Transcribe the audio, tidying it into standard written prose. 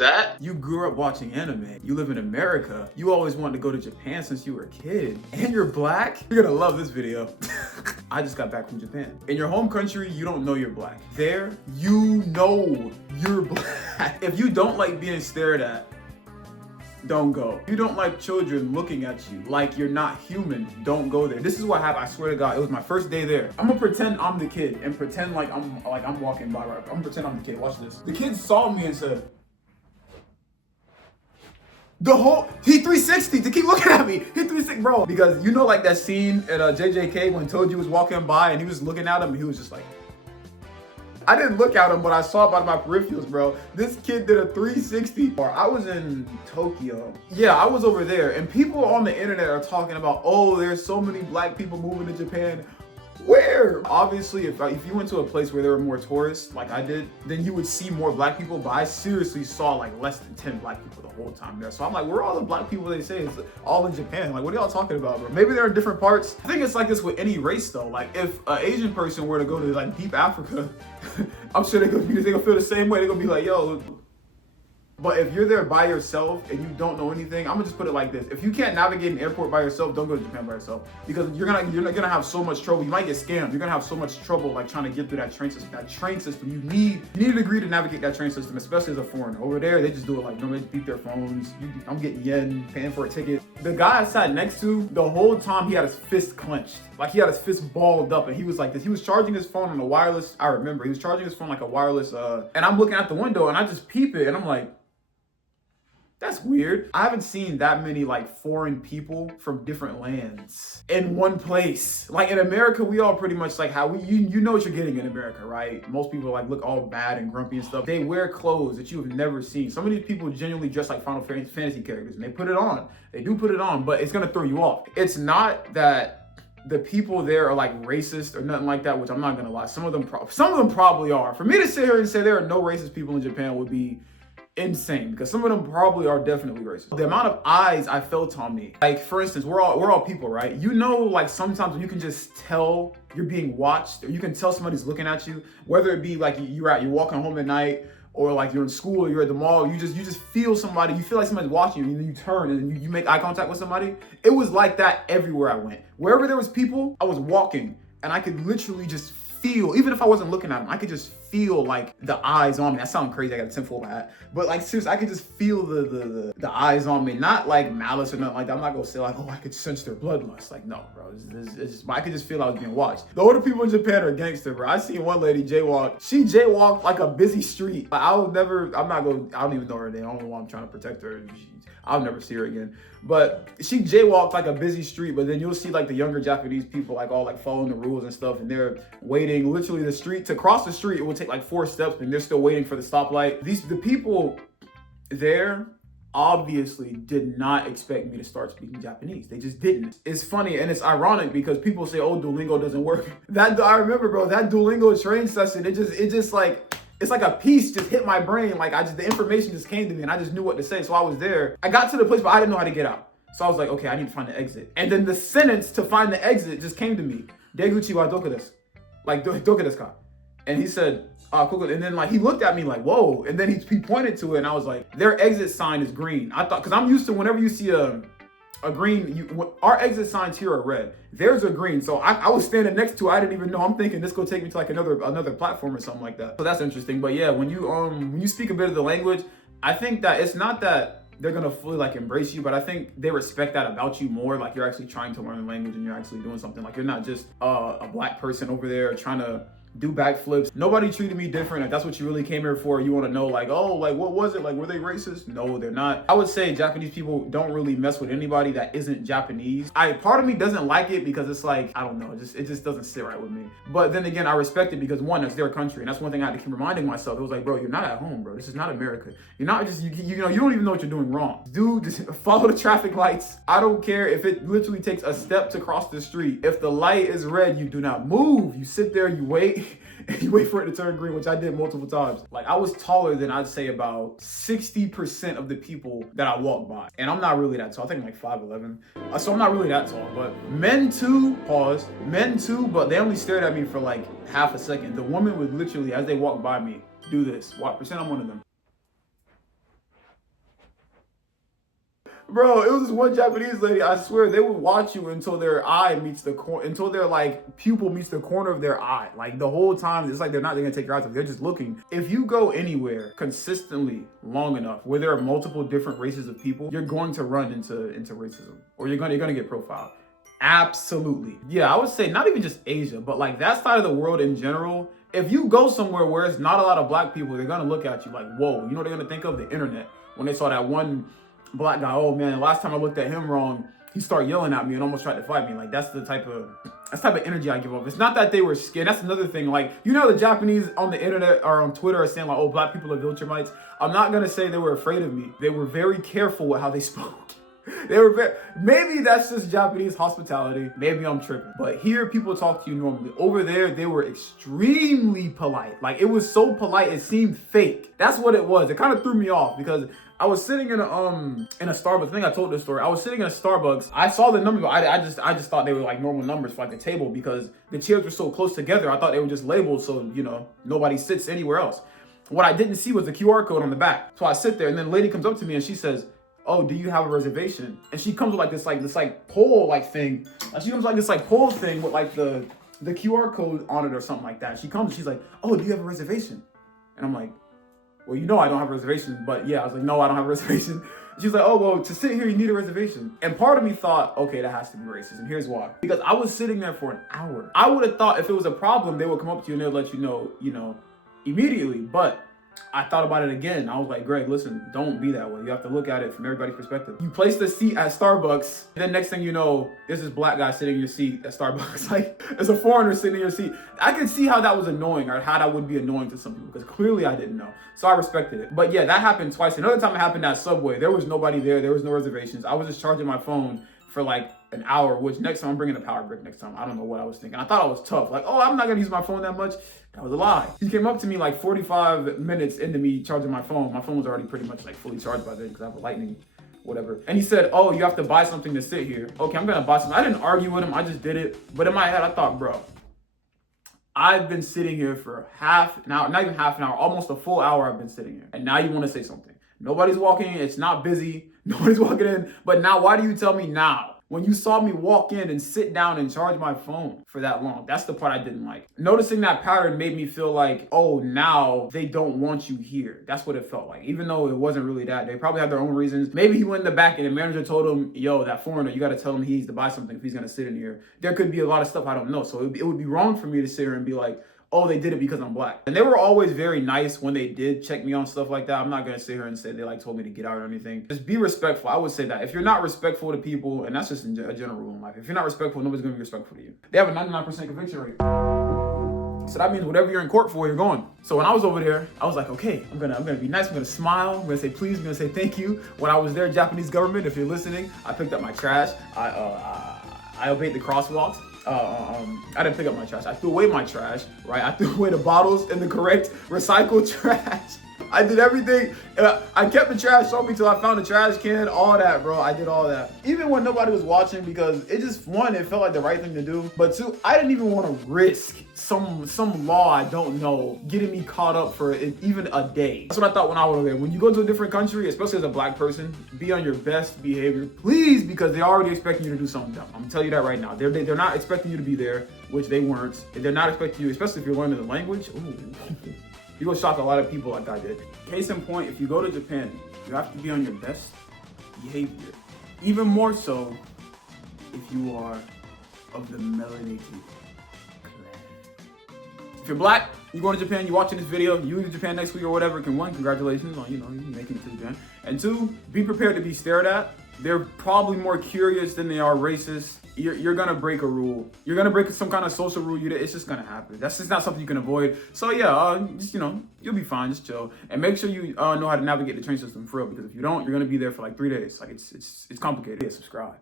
that? You grew up watching anime. You live in America. You always wanted to go to Japan since you were a kid. And you're black? You're gonna love this video. I just got back from Japan. In your home country, you don't know you're black. There, you know you're black. If you don't like being stared at, don't go. If you don't like children looking at you like you're not human, don't go there. This is what happened. I swear to God, it was my first day there. I'm gonna pretend I'm the kid and pretend like I'm walking by. Right? I'm gonna pretend I'm the kid. Watch this. The kid saw me and said, he 360 to keep looking at me. He 360, bro. Because you know, like that scene at JJK when Toji was walking by and he was looking at him and he was just like, I didn't look at him, but I saw it by my peripherals, bro. This kid did a 360. I was in Tokyo. Yeah, I was over there, and people on the internet are talking about, oh, there's so many black people moving to Japan. Where? Obviously, if you went to a place where there were more tourists, like I did, then you would see more black people, but I seriously saw like less than 10 black people the whole time there. So I'm like, where are all the black people they say is all in Japan? Like, what are y'all talking about, bro? Maybe they're in different parts. I think it's like this with any race though. Like if an Asian person were to go to like deep Africa, I'm sure they're gonna feel the same way. They're gonna be like, yo. But if you're there by yourself and you don't know anything, I'm gonna just put it like this. If you can't navigate an airport by yourself, don't go to Japan by yourself. Because you're gonna have so much trouble. You might get scammed. You're gonna have so much trouble like trying to get through that train system. That train system, you need a degree to navigate that train system, especially as a foreigner. Over there, they just do it like, no, they beat their phones. I'm getting yen, paying for a ticket. The guy I sat next to, the whole time he had his fist clenched. Like he had his fist balled up and he was like this. He was charging his phone on a wireless, I remember. He was charging his phone like a wireless, and I'm looking out the window and I just peep it and I'm like, that's weird. I haven't seen that many like foreign people from different lands in one place. Like in America, we all pretty much like how you know what you're getting in America, right? Most people like look all bad and grumpy and stuff. They wear clothes that you have never seen. Some of these people genuinely dress like Final Fantasy characters and they put it on. They do put it on, but it's gonna throw you off. It's not that the people there are like racist or nothing like that, which I'm not gonna lie. Some of them probably are. For me to sit here and say there are no racist people in Japan would be insane, because some of them probably are definitely racist. The amount of eyes I felt on me, like for instance, we're all people, right? You know, like sometimes when you can just tell you're being watched, or you can tell somebody's looking at you, whether it be like you're walking home at night, or like you're in school, or you're at the mall, you just feel somebody, you feel like somebody's watching you, and then you turn and you make eye contact with somebody. It was like that everywhere I went. Wherever there was people, I was walking and I could literally just feel, even if I wasn't looking at them, I could just feel like the eyes on me. That sounds crazy, I got a tinfoil hat. But like seriously, I could just feel the eyes on me. Not like malice or nothing like that. I'm not gonna say like, oh, I could sense their bloodlust. Like, no, bro. It's just, I could just feel I was being watched. The older people in Japan are gangster, bro. I seen one lady jaywalk. She jaywalked like a busy street. Like, I don't even know her name. I don't know why I'm trying to protect her. I'll never see her again. But she jaywalked like a busy street, but then you'll see like the younger Japanese people like all like following the rules and stuff, and they're waiting literally to cross the street. It will take like 4 steps and they're still waiting for the stoplight. The people there obviously did not expect me to start speaking Japanese. They just didn't. It's funny and it's ironic because people say, oh, Duolingo doesn't work. I remember, bro, that Duolingo train session, it just like, it's like a piece just hit my brain. Like the information just came to me and I just knew what to say. So I was there. I got to the place, but I didn't know how to get out. So I was like, okay, I need to find the exit. And then the sentence to find the exit just came to me. Deguchi wa doku desu? Like, doku desu ka? And he said, and then like he looked at me like, whoa. And then he pointed to it and I was like, their exit sign is green. I thought, because I'm used to whenever you see a green, our exit signs here are red. There's a green. So I was standing next to it. I didn't even know. I'm thinking this could take me to like another platform or something like that. So that's interesting. But yeah, when you speak a bit of the language, I think that it's not that they're gonna fully like embrace you, but I think they respect that about you more. Like you're actually trying to learn the language and you're actually doing something. Like you're not just a black person over there trying to do backflips. Nobody treated me different. If that's what you really came here for, you want to know like, oh, like what was it? Like, were they racist? No, they're not. I would say Japanese people don't really mess with anybody that isn't Japanese. Part of me doesn't like it because it's like, I don't know, it just doesn't sit right with me. But then again, I respect it because one, it's their country. And that's one thing I had to keep reminding myself. It was like, bro, you're not at home, bro. This is not America. You're not just, you know, you don't even know what you're doing wrong. Dude, just follow the traffic lights. I don't care if it literally takes a step to cross the street. If the light is red, you do not move. You sit there, you wait. And you wait for it to turn green, which I did multiple times. Like I was taller than I'd say about 60% of the people that I walked by. And I'm not really that tall. I think I'm like 5'11". So I'm not really that tall, but men too, but they only stared at me for like half a second. The woman would literally, as they walked by me, do this. Watch, pretend I'm one of them. Bro, it was this one Japanese lady. I swear they would watch you until their eye meets the until their like pupil meets the corner of their eye. Like the whole time, it's like they're gonna take your eyes off. They're just looking. If you go anywhere consistently long enough where there are multiple different races of people, you're going to run into racism, or you're gonna get profiled. Absolutely. Yeah, I would say not even just Asia, but like that side of the world in general. If you go somewhere where it's not a lot of black people, they're gonna look at you like, whoa. You know what they're gonna think of? The internet. When they saw that one black guy, oh man, last time I looked at him wrong, he started yelling at me and almost tried to fight me. Like that's the type of energy I give off. It's not that they were scared. That's another thing. Like, you know, the Japanese on the internet or on Twitter are saying like, oh, black people are Viltrumites. I'm not gonna say they were afraid of me. They were very careful with how they spoke. They were very, maybe that's just Japanese hospitality. Maybe I'm tripping. But here people talk to you normally. Over there, they were extremely polite. Like it was so polite, it seemed fake. That's what it was. It kind of threw me off because I was sitting in a Starbucks. I think I told this story. I was sitting in a Starbucks. I saw the number, but I just thought they were like normal numbers for like the table because the chairs were so close together. I thought they were just labeled so, you know, nobody sits anywhere else. What I didn't see was the QR code on the back. So I sit there and then the lady comes up to me and she says, oh, do you have a reservation? And she comes with this pole thing. She comes like this pole thing with like the QR code on it or something like that. She comes and she's like, oh, do you have a reservation? And I'm like, well, you know I don't have a reservation, but yeah, I was like, no, I don't have a reservation. She's like, oh, well, to sit here, you need a reservation. And part of me thought, okay, that has to be racist. And here's why. Because I was sitting there for an hour. I would have thought if it was a problem, they would come up to you and they'll let you know, immediately. But I thought about it again. I was like, Greg, listen, don't be that way. You have to look at it from everybody's perspective. You place the seat at Starbucks, and then next thing you know, there's this black guy sitting in your seat at Starbucks. Like, there's a foreigner sitting in your seat. I could see how that was annoying, or how that would be annoying to some people, because clearly I didn't know. So I respected it. But yeah, that happened twice. Another time it happened at Subway. There was nobody there. There was no reservations. I was just charging my phone for like an hour, which next time I'm bringing a power brick next time. I don't know what I was thinking. I thought I was tough. Like, oh, I'm not gonna use my phone that much. That was a lie. He came up to me like 45 minutes into me charging my phone. My phone was already pretty much like fully charged by then because I have a lightning, whatever. And he said, oh, you have to buy something to sit here. Okay, I'm gonna buy something. I didn't argue with him. I just did it. But in my head, I thought, bro, I've been sitting here for half an hour, not even half an hour, almost a full hour I've been sitting here. And now you want to say something. Nobody's walking in. It's not busy. Nobody's walking in. But now why do you tell me now? When you saw me walk in and sit down and charge my phone for that long, that's the part I didn't like. Noticing that pattern made me feel like, oh, now they don't want you here. That's what it felt like. Even though it wasn't really that. They probably had their own reasons. Maybe he went in the back and the manager told him, yo, that foreigner, you got to tell him he needs to buy something if he's going to sit in here. There could be a lot of stuff I don't know. So it would be wrong for me to sit here and be like, oh, they did it because I'm black. And they were always very nice when they did check me on stuff like that. I'm not gonna sit here and say they like told me to get out or anything. Just be respectful. I would say that. If you're not respectful to people, and that's just a general rule in life, if you're not respectful, nobody's gonna be respectful to you. They have a 99% conviction rate. So that means whatever you're in court for, you're going. So when I was over there, I was like, okay, I'm gonna be nice, I'm gonna smile, I'm gonna say please, I'm gonna say thank you. When I was there, Japanese government, if you're listening, I picked up my trash. I obeyed the crosswalks. I didn't pick up my trash. I threw away my trash, right? I threw away the bottles in the correct recycled trash. I did everything. I kept the trash on me till I found a trash can, all that, bro. I did all that. Even when nobody was watching, because it just, one, it felt like the right thing to do. But two, I didn't even want to risk some law I don't know getting me caught up for even a day. That's what I thought when I was there. When you go to a different country, especially as a black person, be on your best behavior, please, because they're already expecting you to do something dumb. I'm telling you that right now. They're not expecting you to be there, which they weren't. They're not expecting you, especially if you're learning the language. Ooh. You go shock a lot of people like I did. Case in point, if you go to Japan, you have to be on your best behavior. Even more so if you are of the melanated clan. If you're black, you going to Japan, you're watching this video, you in Japan next week or whatever, congratulations on, you making it to Japan. And two, be prepared to be stared at. They're probably more curious than they are racist. You're gonna break a rule. You're gonna break some kind of social rule. It's just gonna happen. That's just not something you can avoid. So yeah, just, you'll be fine. Just chill and make sure you know how to navigate the train system for real. Because if you don't, you're gonna be there for like 3 days. Like it's complicated. Yeah, subscribe.